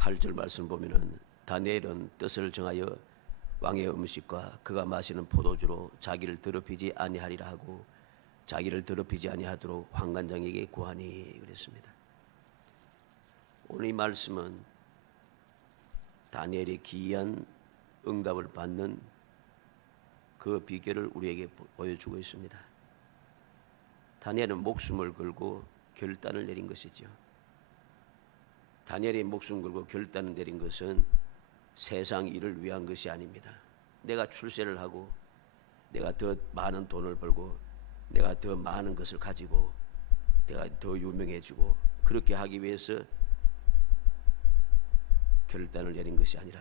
8절 말씀 보면은 다니엘은 뜻을 정하여 왕의 음식과 그가 마시는 포도주로 자기를 더럽히지 아니하리라 하고 자기를 더럽히지 아니하도록 환관장에게 구하니 그랬습니다. 오늘 이 말씀은 다니엘이 기이한 응답을 받는 그 비결을 우리에게 보여주고 있습니다. 다니엘은 목숨을 걸고 결단을 내린 것이죠. 다니엘이 목숨 걸고 결단을 내린 것은 세상 일을 위한 것이 아닙니다. 내가 출세를 하고 내가 더 많은 돈을 벌고 내가 더 많은 것을 가지고 내가 더 유명해지고 그렇게 하기 위해서 결단을 내린 것이 아니라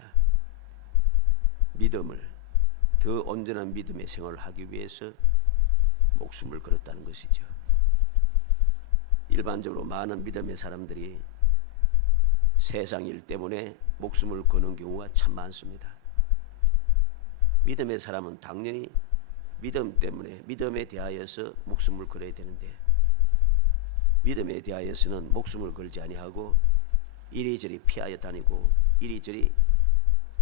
믿음을 더 온전한 믿음의 생활을 하기 위해서 목숨을 걸었다는 것이죠. 일반적으로 많은 믿음의 사람들이 세상 일 때문에 목숨을 거는 경우가 참 많습니다. 믿음의 사람은 당연히 믿음 때문에 믿음에 대하여서 목숨을 걸어야 되는데 믿음에 대하여서는 목숨을 걸지 아니하고 이리저리 피하여 다니고 이리저리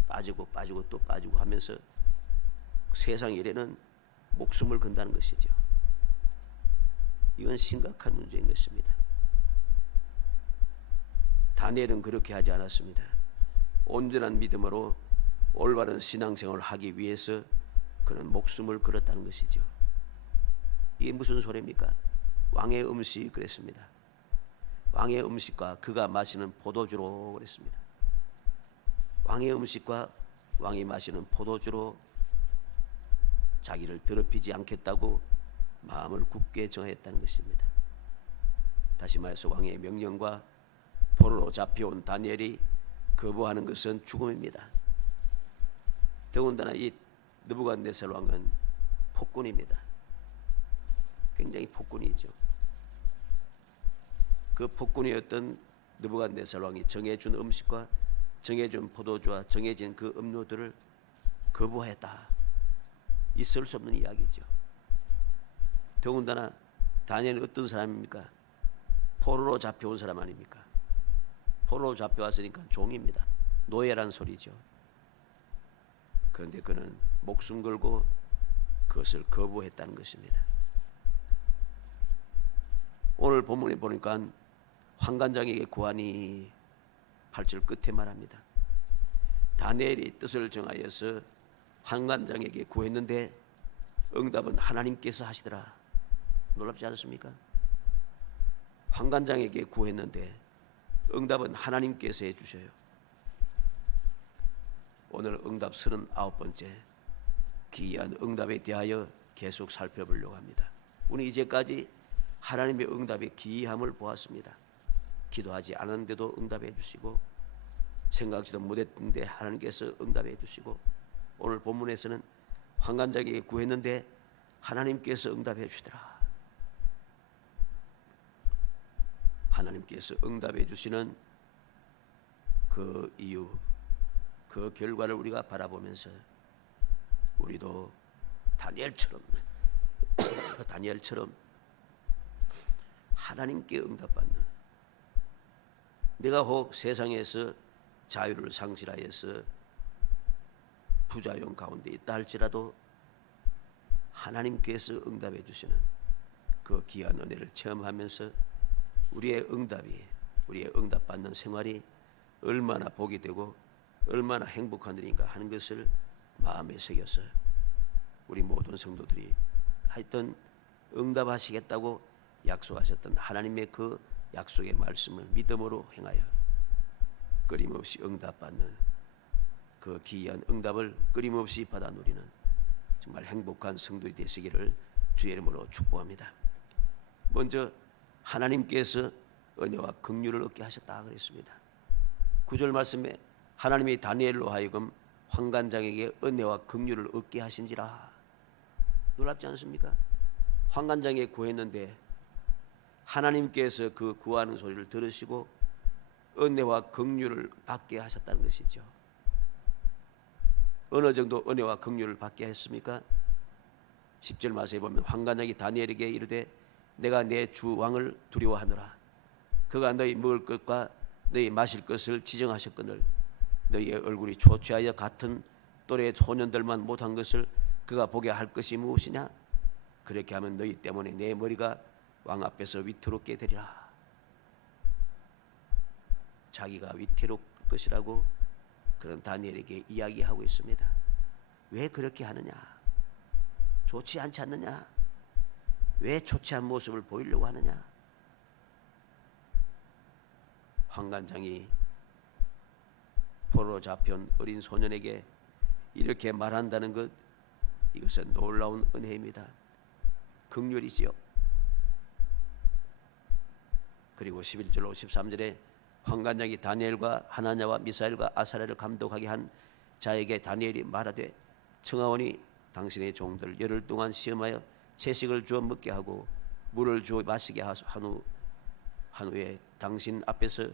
빠지고 또 빠지고 하면서 세상 일에는 목숨을 건다는 것이죠. 이건 심각한 문제인 것입니다. 다니엘은 그렇게 하지 않았습니다. 온전한 믿음으로 올바른 신앙생활을 하기 위해서 그는 목숨을 걸었다는 것이죠. 이게 무슨 소리입니까? 왕의 음식 그랬습니다. 왕의 음식과 그가 마시는 포도주로 그랬습니다. 왕의 음식과 왕이 마시는 포도주로 자기를 더럽히지 않겠다고 마음을 굳게 정했다는 것입니다. 다시 말해서 왕의 명령과 포로로 잡혀온 다니엘이 거부하는 것은 죽음입니다. 더군다나 이 느부갓네살 왕은 폭군입니다. 굉장히 폭군이죠. 그 폭군이었던 느부갓네살 왕이 정해준 음식과 정해준 포도주와 정해진 그 음료들을 거부했다. 있을 수 없는 이야기죠. 더군다나 다니엘은 어떤 사람입니까? 포로로 잡혀온 사람 아닙니까? 포로로 잡혀왔으니까 종입니다. 노예란 소리죠. 그런데 그는 목숨 걸고 그것을 거부했다는 것입니다. 오늘 본문에 보니까 환관장에게 구하니 8절 끝에 말합니다. 다니엘이 뜻을 정하여서 환관장에게 구했는데 응답은 하나님께서 하시더라. 놀랍지 않습니까? 환관장에게 구했는데 응답은 하나님께서 해주셔요. 오늘 응답 39번째 기이한 응답에 대하여 계속 살펴보려고 합니다. 우리 이제까지 하나님의 응답의 기이함을 보았습니다. 기도하지 않았는데도 응답해 주시고 생각지도 못했는데 하나님께서 응답해 주시고 오늘 본문에서는 환관장에게 구했는데 하나님께서 응답해 주시더라. 하나님께서 응답해 주시는 그 이유, 그 결과를 우리가 바라보면서 우리도 다니엘처럼 하나님께 응답받는, 내가 혹 세상에서 자유를 상실하여서 부자용 가운데 있다 할지라도 하나님께서 응답해 주시는 그 귀한 은혜를 체험하면서 우리의 응답받는 생활이 얼마나 복이 되고 얼마나 행복한 일인가 하는 것을 마음에 새겨서 우리 모든 성도들이 하여튼 응답하시겠다고 약속하셨던 하나님의 그 약속의 말씀을 믿음으로 행하여 끊임없이 응답받는 그 기이한 응답을 끊임없이 받아 누리는 정말 행복한 성도들이 되시기를 주의 이름으로 축복합니다. 먼저 하나님께서 은혜와 긍휼을 얻게 하셨다 그랬습니다. 9절 말씀에 하나님이 다니엘로 하여금 환관장에게 은혜와 긍휼을 얻게 하신지라. 놀랍지 않습니까? 환관장에 구했는데 하나님께서 그 구하는 소리를 들으시고 은혜와 긍휼을 받게 하셨다는 것이죠. 어느 정도 은혜와 긍휼을 받게 했습니까? 10절 말씀에 보면 환관장이 다니엘에게 이르되 내가 내 주 왕을 두려워하노라. 그가 너희 먹을 것과 너희 마실 것을 지정하셨거늘 너희의 얼굴이 초췌하여 같은 또래 소년들만 못한 것을 그가 보게 할 것이 무엇이냐? 그렇게 하면 너희 때문에 내 머리가 왕 앞에서 위태롭게 되리라. 자기가 위태로울 것이라고 그런 다니엘에게 이야기하고 있습니다. 왜 그렇게 하느냐? 좋지 않지 않느냐? 왜 초췌한 모습을 보이려고 하느냐? 환관장이 포로로 잡혀온 어린 소년에게 이렇게 말한다는 것, 이것은 놀라운 은혜입니다. 긍휼이지요. 그리고 11절로 13절에 환관장이 다니엘과 하나냐와 미사엘과 아사랴를 감독하게 한 자에게 다니엘이 말하되 청하오니 당신의 종들 열흘 동안 시험하여 채식을 주어 먹게 하고 물을 주어 마시게 한 후에 당신 앞에서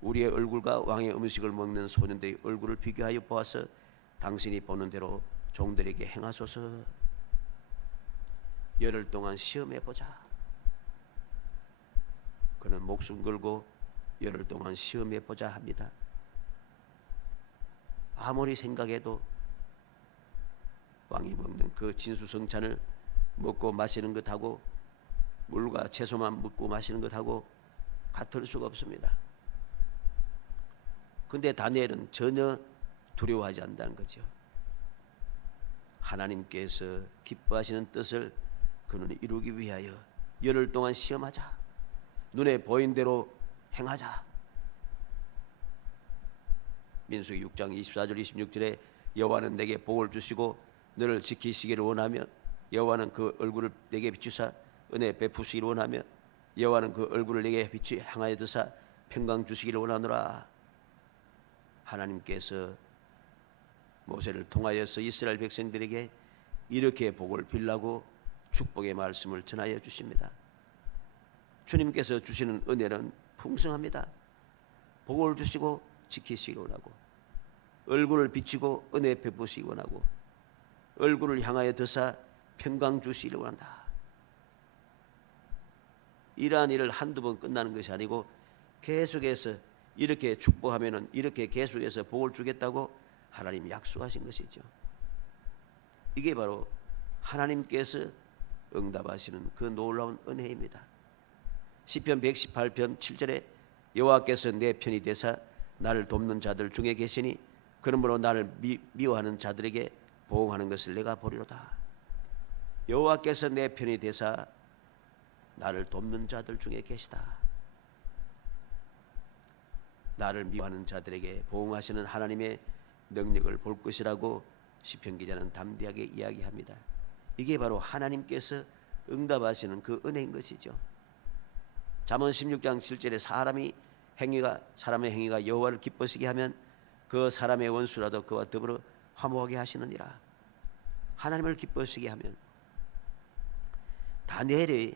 우리의 얼굴과 왕의 음식을 먹는 소년들의 얼굴을 비교하여 보아서 당신이 보는 대로 종들에게 행하소서. 열흘 동안 시험해 보자. 그는 목숨 걸고 열흘 동안 시험해 보자 합니다. 아무리 생각해도 왕이 먹는 그 진수성찬을 먹고 마시는 것하고 물과 채소만 먹고 마시는 것하고 같을 수가 없습니다. 근데 다니엘은 전혀 두려워하지 않는다는 거죠. 하나님께서 기뻐하시는 뜻을 그는 이루기 위하여 열흘 동안 시험하자. 눈에 보인 대로 행하자. 민수기 6장 24절 26절에 여호와는 내게 복을 주시고 너를 지키시기를 원하며 여호와는 그 얼굴을 내게 비추사 은혜 베푸시기를 원하며 여호와는 그 얼굴을 내게 비추 향하여 드사 평강 주시기를 원하노라. 하나님께서 모세를 통하여서 이스라엘 백성들에게 이렇게 복을 빌라고 축복의 말씀을 전하여 주십니다. 주님께서 주시는 은혜는 풍성합니다. 복을 주시고 지키시기 원하고 얼굴을 비추고 은혜 베푸시기 원하고 얼굴을 향하여 드사 평강 주시기를 원한다. 이러한 일을 한두 번 끝나는 것이 아니고 계속해서 이렇게 축복하면은 이렇게 계속해서 복을 주겠다고 하나님 약속하신 것이죠. 이게 바로 하나님께서 응답하시는 그 놀라운 은혜입니다. 시편 118편 7절에 여호와께서 내 편이 되사 나를 돕는 자들 중에 계시니 그러므로 나를 미워하는 자들에게 보응하는 것을 내가 보리로다. 여호와께서 내 편이 되사 나를 돕는 자들 중에 계시다. 나를 미워하는 자들에게 보응하시는 하나님의 능력을 볼 것이라고 시편 기자는 담대하게 이야기합니다. 이게 바로 하나님께서 응답하시는 그 은혜인 것이죠. 잠언 16장 7절에 사람의 행위가 여호와를 기쁘시게 하면 그 사람의 원수라도 그와 더불어 화목하게 하시느니라. 하나님을 기쁘시게 하면 다니엘이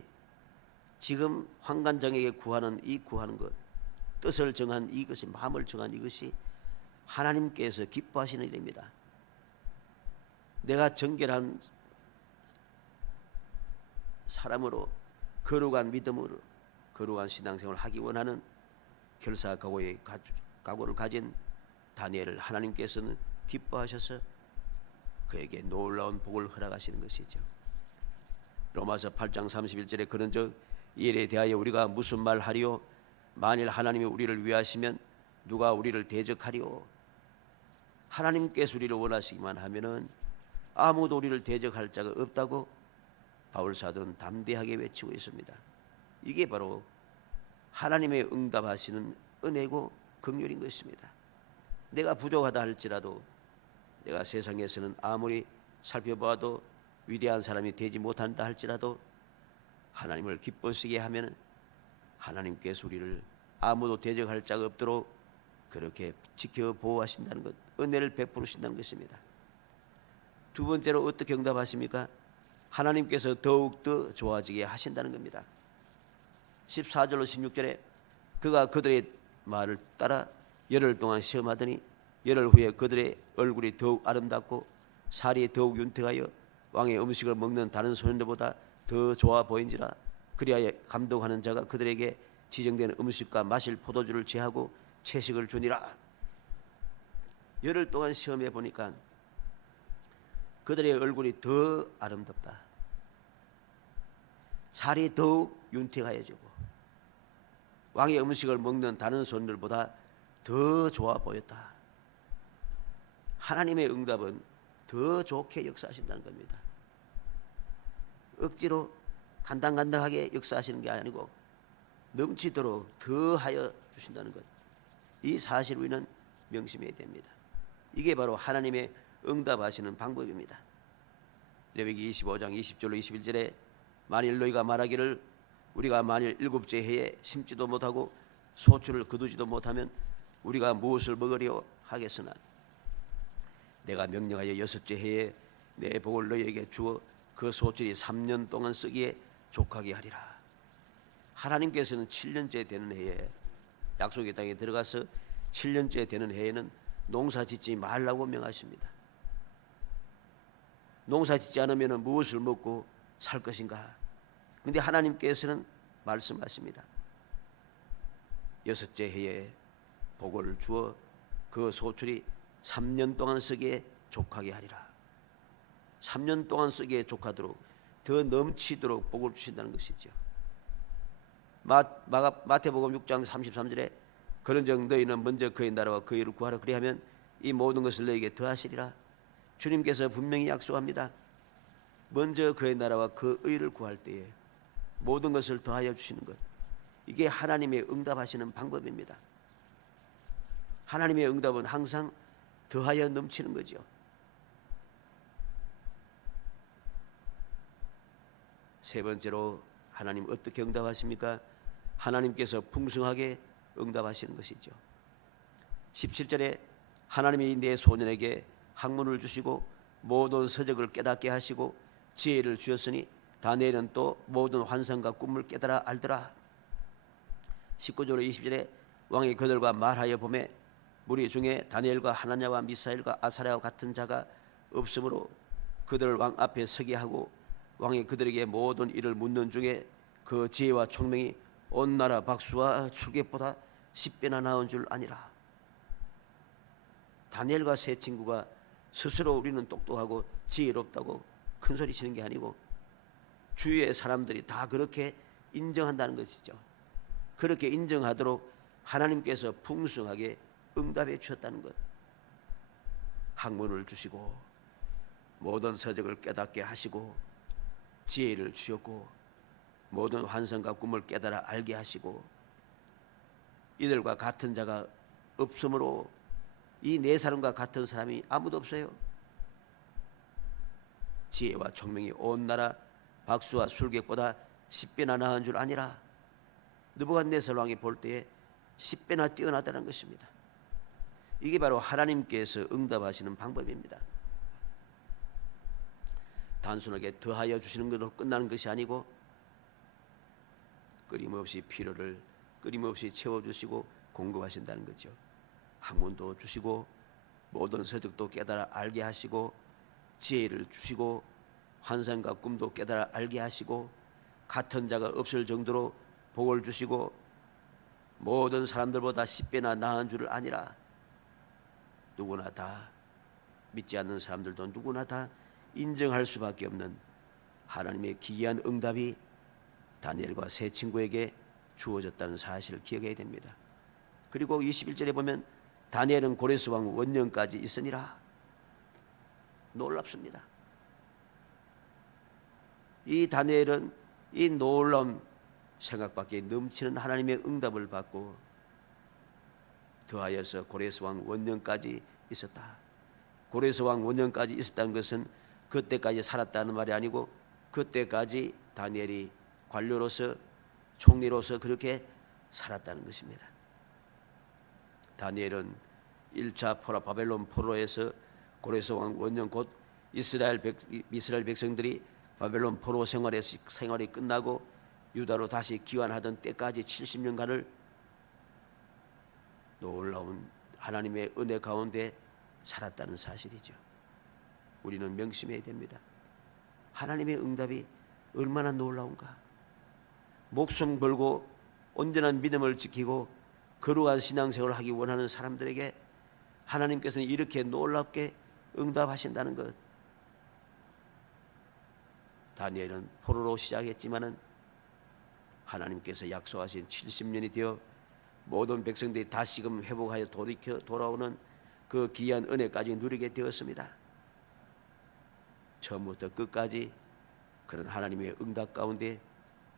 지금 환관장에게 구하는 것, 뜻을 정한 이것이, 마음을 정한 이것이 하나님께서 기뻐하시는 일입니다. 내가 정결한 사람으로 거룩한 믿음으로 거룩한 신앙생활을 하기 원하는 결사각오의 각오를 가진 다니엘을 하나님께서는 기뻐하셔서 그에게 놀라운 복을 허락하시는 것이죠. 로마서 8장 31절에 그런즉 이 일에 대하여 우리가 무슨 말 하리요? 만일 하나님이 우리를 위하시면 누가 우리를 대적하리요? 하나님께서 우리를 원하시기만 하면은 아무도 우리를 대적할 자가 없다고 바울 사도는 담대하게 외치고 있습니다. 이게 바로 하나님의 응답하시는 은혜고 긍휼인 것입니다. 내가 부족하다 할지라도, 내가 세상에서는 아무리 살펴봐도 위대한 사람이 되지 못한다 할지라도 하나님을 기쁘시게 하면 하나님께서 우리를 아무도 대적할 자가 없도록 그렇게 지켜 보호하신다는 것, 은혜를 베푸신다는 것입니다. 두 번째로 어떻게 응답하십니까? 하나님께서 더욱더 좋아지게 하신다는 겁니다. 14절로 16절에 그가 그들의 말을 따라 열흘 동안 시험하더니 열흘 후에 그들의 얼굴이 더욱 아름답고 살이 더욱 윤택하여 왕의 음식을 먹는 다른 소년들보다 더 좋아 보인지라. 그리하여 감독하는 자가 그들에게 지정된 음식과 마실 포도주를 제하고 채식을 주니라. 열흘 동안 시험해 보니까 그들의 얼굴이 더 아름답다. 살이 더욱 윤택하여지고 왕의 음식을 먹는 다른 손들보다 더 좋아 보였다. 하나님의 응답은 더 좋게 역사하신다는 겁니다. 억지로 간당간당하게 역사하시는 게 아니고 넘치도록 더하여 주신다는 것, 이 사실 우리는 명심해야 됩니다. 이게 바로 하나님의 응답하시는 방법입니다. 레위기 25장 20절로 21절에 만일 너희가 말하기를 우리가 만일 일곱째 해에 심지도 못하고 소출을 거두지도 못하면 우리가 무엇을 먹으려 하겠으나 내가 명령하여 여섯째 해에 내 복을 너희에게 주어 그 소출이 3년 동안 쓰기에 족하게 하리라. 하나님께서는 7년째 되는 해에 약속의 땅에 들어가서 7년째 되는 해에는 농사 짓지 말라고 명하십니다. 농사 짓지 않으면 무엇을 먹고 살 것인가? 그런데 하나님께서는 말씀하십니다. 여섯째 해에 복을 주어 그 소출이 3년 동안 쓰기에 족하게 하리라. 3년 동안 쓰기에 족하도록 더 넘치도록 복을 주신다는 것이죠. 마태복음 6장 33절에 그런즉 너희는 먼저 그의 나라와 그의 의를 구하라. 그리하면 이 모든 것을 너희에게 더하시리라. 주님께서 분명히 약속합니다. 먼저 그의 나라와 그 의를 구할 때에 모든 것을 더하여 주시는 것, 이게 하나님의 응답하시는 방법입니다. 하나님의 응답은 항상 더하여 넘치는 거죠. 세 번째로 하나님 어떻게 응답하십니까? 하나님께서 풍성하게 응답하시는 것이죠. 17절에 하나님이 내 소년에게 학문을 주시고 모든 서적을 깨닫게 하시고 지혜를 주셨으니 다니엘은 또 모든 환상과 꿈을 깨달아 알더라. 19절 20절에 왕이 그들과 말하여 보매 무리 중에 다니엘과 하나냐와 미사엘과 아사랴와 같은 자가 없으므로 그들을 왕 앞에 서게 하고 왕이 그들에게 모든 일을 묻는 중에 그 지혜와 총명이 온 나라 박수와 출객보다 10배나 나은 줄 아니라. 다니엘과 세 친구가 스스로 우리는 똑똑하고 지혜롭다고 큰소리 치는 게 아니고 주위의 사람들이 다 그렇게 인정한다는 것이죠. 그렇게 인정하도록 하나님께서 풍성하게 응답해 주셨다는 것. 학문을 주시고 모든 서적을 깨닫게 하시고 지혜를 주셨고 모든 환상과 꿈을 깨달아 알게 하시고 이들과 같은 자가 없으므로 이 네 사람과 같은 사람이 아무도 없어요. 지혜와 총명이 온 나라 박수와 술객보다 10배나 나은 줄 아니라. 느부갓네살 왕이 볼 때에 10배나 뛰어나다는 것입니다. 이게 바로 하나님께서 응답하시는 방법입니다. 단순하게 더하여 주시는 것으로 끝나는 것이 아니고 끊임없이 필요를 끊임없이 채워주시고 공급하신다는 거죠. 학문도 주시고 모든 서적도 깨달아 알게 하시고 지혜를 주시고 환상과 꿈도 깨달아 알게 하시고 같은 자가 없을 정도로 복을 주시고 모든 사람들보다 10배나 나은 줄을 아니라. 누구나 다, 믿지 않는 사람들도 누구나 다 인정할 수밖에 없는 하나님의 기이한 응답이 다니엘과 세 친구에게 주어졌다는 사실을 기억해야 됩니다. 그리고 21절에 보면 다니엘은 고레스 왕 원년까지 있으니라. 놀랍습니다. 이 다니엘은 이 놀라운 생각밖에 넘치는 하나님의 응답을 받고 더하여서 고레스 왕 원년까지 있었다. 고레스 왕 원년까지 있었다는 것은 그때까지 살았다는 말이 아니고 그때까지 다니엘이 관료로서 총리로서 그렇게 살았다는 것입니다. 다니엘은 1차 바벨론 포로에서 고레스 왕 원년 곧 이스라엘 백성들이 바벨론 포로 생활이 끝나고 유다로 다시 귀환하던 때까지 70년간을 놀라운 하나님의 은혜 가운데 살았다는 사실이죠. 우리는 명심해야 됩니다. 하나님의 응답이 얼마나 놀라운가. 목숨 걸고 온전한 믿음을 지키고 거룩한 신앙생활을 하기 원하는 사람들에게 하나님께서는 이렇게 놀랍게 응답하신다는 것. 다니엘은 포로로 시작했지만은 하나님께서 약속하신 70년이 되어 모든 백성들이 다시금 회복하여 돌아오는 그 귀한 은혜까지 누리게 되었습니다. 처음부터 끝까지 그런 하나님의 응답 가운데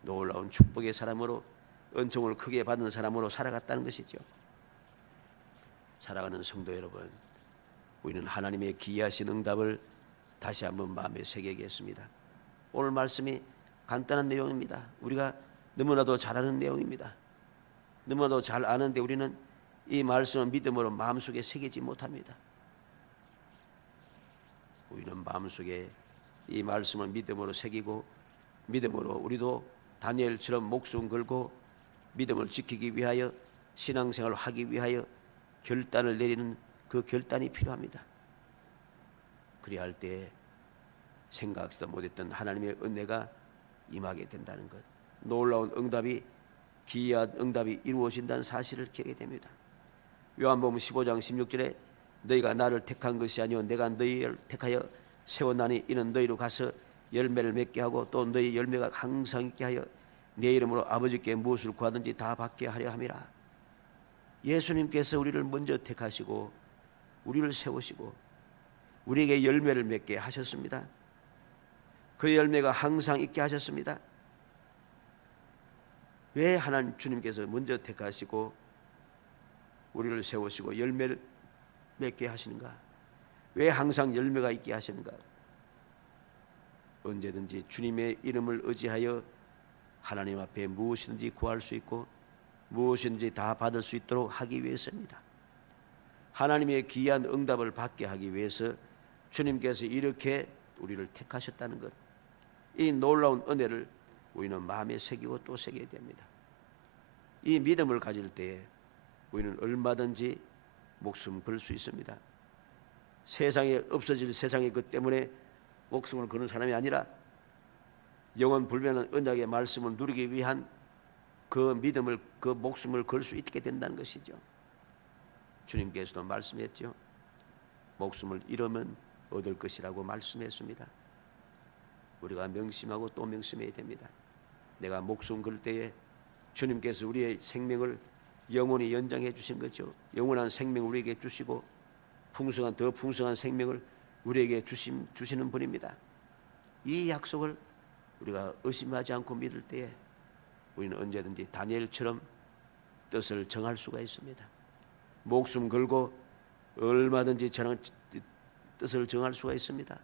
놀라운 축복의 사람으로, 은총을 크게 받은 사람으로 살아갔다는 것이죠. 살아가는 성도 여러분, 우리는 하나님의 귀하신 응답을 다시 한번 마음에 새기겠습니다. 오늘 말씀이 간단한 내용입니다. 우리가 너무나도 잘 아는 내용입니다. 너무나도 잘 아는데 우리는 이 말씀을 믿음으로 마음속에 새기지 못합니다. 우리는 마음속에 이 말씀을 믿음으로 새기고, 믿음으로 우리도 다니엘처럼 목숨 걸고 믿음을 지키기 위하여, 신앙생활을 하기 위하여 결단을 내리는 그 결단이 필요합니다. 그리야 할 때 생각지도 못했던 하나님의 은혜가 임하게 된다는 것, 놀라운 응답이, 기이한 응답이 이루어진다는 사실을 기억하게 됩니다. 요한복음 15장 16절에 너희가 나를 택한 것이 아니오 내가 너희를 택하여 세워나니 이는 너희로 가서 열매를 맺게 하고 또 너희 열매가 항상 있게 하여 내 이름으로 아버지께 무엇을 구하든지 다 받게 하려 함이라. 예수님께서 우리를 먼저 택하시고 우리를 세우시고 우리에게 열매를 맺게 하셨습니다. 그 열매가 항상 있게 하셨습니다. 왜 하나님 주님께서 먼저 택하시고 우리를 세우시고 열매를 맺게 하시는가? 왜 항상 열매가 있게 하시는가? 언제든지 주님의 이름을 의지하여 하나님 앞에 무엇이든지 구할 수 있고 무엇이든지 다 받을 수 있도록 하기 위해서입니다. 하나님의 귀한 응답을 받게 하기 위해서 주님께서 이렇게 우리를 택하셨다는 것, 이 놀라운 은혜를 우리는 마음에 새기고 또 새겨야 됩니다. 이 믿음을 가질 때에 우리는 얼마든지 목숨 걸 수 있습니다. 세상에 없어질 세상의 것 때문에 목숨을 거는 사람이 아니라 영원 불변한 언약의 말씀을 누리기 위한 그 믿음을, 그 목숨을 걸 수 있게 된다는 것이죠. 주님께서도 말씀했죠. 목숨을 잃으면 얻을 것이라고 말씀했습니다. 우리가 명심하고 또 명심해야 됩니다. 내가 목숨 걸 때에 주님께서 우리의 생명을 영원히 연장해 주신 거죠. 영원한 생명을 우리에게 주시고 풍성한, 더 풍성한 생명을 우리에게 주시는 분입니다. 이 약속을 우리가 의심하지 않고 믿을 때에 우리는 언제든지 다니엘처럼 뜻을 정할 수가 있습니다. 목숨 걸고 얼마든지 뜻을 정할 수가 있습니다.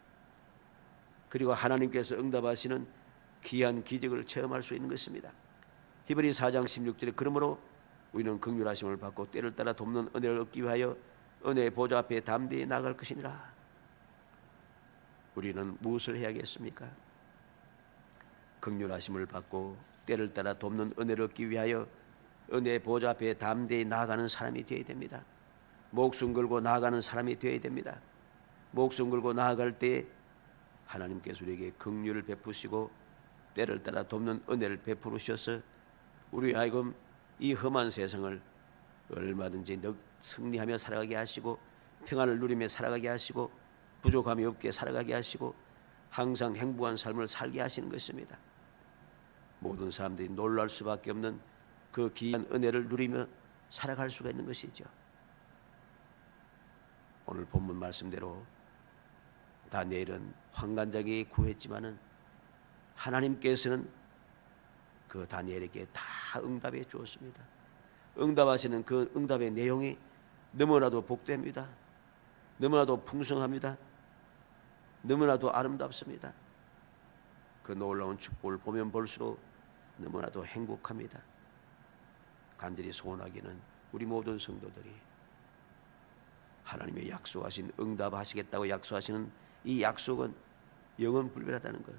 그리고 하나님께서 응답하시는 귀한 기적을 체험할 수 있는 것입니다. 히브리 4장 16절에 그러므로 우리는 긍휼하심을 받고 때를 따라 돕는 은혜를 얻기 위하여 은혜의 보좌 앞에 담대히 나갈 것이니라. 우리는 무엇을 해야겠습니까? 긍휼하심을 받고 때를 따라 돕는 은혜를 얻기 위하여 은혜의 보좌 앞에 담대히 나아가는 사람이 되어야 됩니다. 목숨 걸고 나아가는 사람이 되어야 됩니다. 목숨 걸고 나아갈 때 하나님께서 우리에게 긍휼을 베푸시고 때를 따라 돕는 은혜를 베푸셔서 우리 하여금 이 험한 세상을 얼마든지 승리하며 살아가게 하시고 평안을 누리며 살아가게 하시고 부족함이 없게 살아가게 하시고 항상 행복한 삶을 살게 하시는 것입니다. 모든 사람들이 놀랄 수밖에 없는 그 귀한 은혜를 누리며 살아갈 수가 있는 것이죠. 오늘 본문 말씀대로 다니엘은 환관장에게 구했지만은 하나님께서는 그 다니엘에게 다 응답해 주었습니다. 응답하시는 그 응답의 내용이 너무나도 복됩니다. 너무나도 풍성합니다. 너무나도 아름답습니다. 그 놀라운 축복을 보면 볼수록 너무나도 행복합니다. 간절히 소원하기는 우리 모든 성도들이 하나님의 약속하신 응답하시겠다고 약속하시는 이 약속은 영원 불변하다는 것,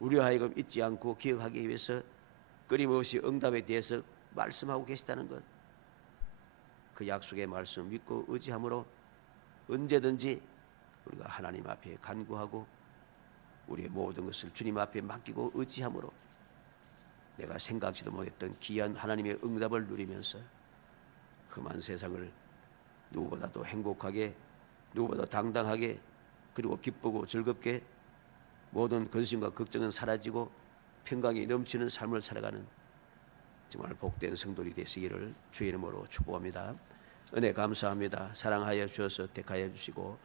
우리 하여금 잊지 않고 기억하기 위해서 끊임없이 응답에 대해서 말씀하고 계시다는 것, 그 약속의 말씀을 믿고 의지함으로 언제든지 우리가 하나님 앞에 간구하고 우리의 모든 것을 주님 앞에 맡기고 의지함으로 내가 생각지도 못했던 귀한 하나님의 응답을 누리면서 험한 세상을 누구보다도 행복하게, 누구보다 당당하게, 그리고 기쁘고 즐겁게 모든 근심과 걱정은 사라지고 평강이 넘치는 삶을 살아가는 정말 복된 성도들이 되시기를 주의 이름으로 축복합니다. 은혜 감사합니다. 사랑하여 주셔서 택하여 주시고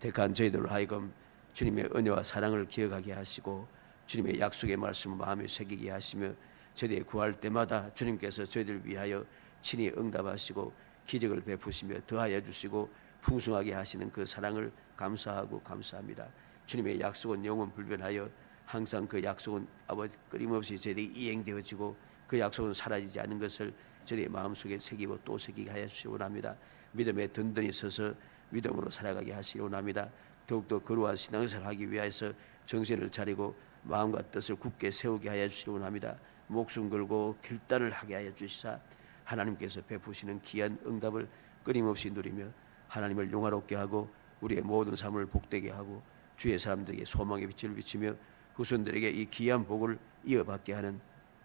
택한 저희들을 하여금 주님의 은혜와 사랑을 기억하게 하시고 주님의 약속의 말씀을 마음에 새기게 하시며 저희들이 구할 때마다 주님께서 저희들을 위하여 친히 응답하시고 기적을 베푸시며 더하여 주시고 풍성하게 하시는 그 사랑을 감사하고 감사합니다. 주님의 약속은 영원 불변하여 항상 그 약속은 아버지 끊임없이 저희들이 이행되어지고 그 약속은 사라지지 않는 것을 저희의 마음속에 새기고 또 새기게 하여 주시기 원합니다. 믿음에 든든히 서서 믿음으로 살아가게 하시기 원합니다. 더욱더 거룩한 신앙생활을 하기 위해서 정신을 차리고 마음과 뜻을 굳게 세우게 하여 주시기 원합니다. 목숨 걸고 결단을 하게 하여 주시사 하나님께서 베푸시는 귀한 응답을 끊임없이 누리며 하나님을 영화롭게 하고 우리의 모든 삶을 복되게 하고 주의 사람들에게 소망의 빛을 비치며 후손들에게 이 귀한 복을 이어받게 하는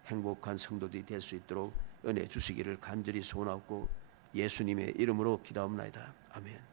행복한 성도들이 될 수 있도록 은혜 주시기를 간절히 소원하고 예수님의 이름으로 기도합니다. 아멘.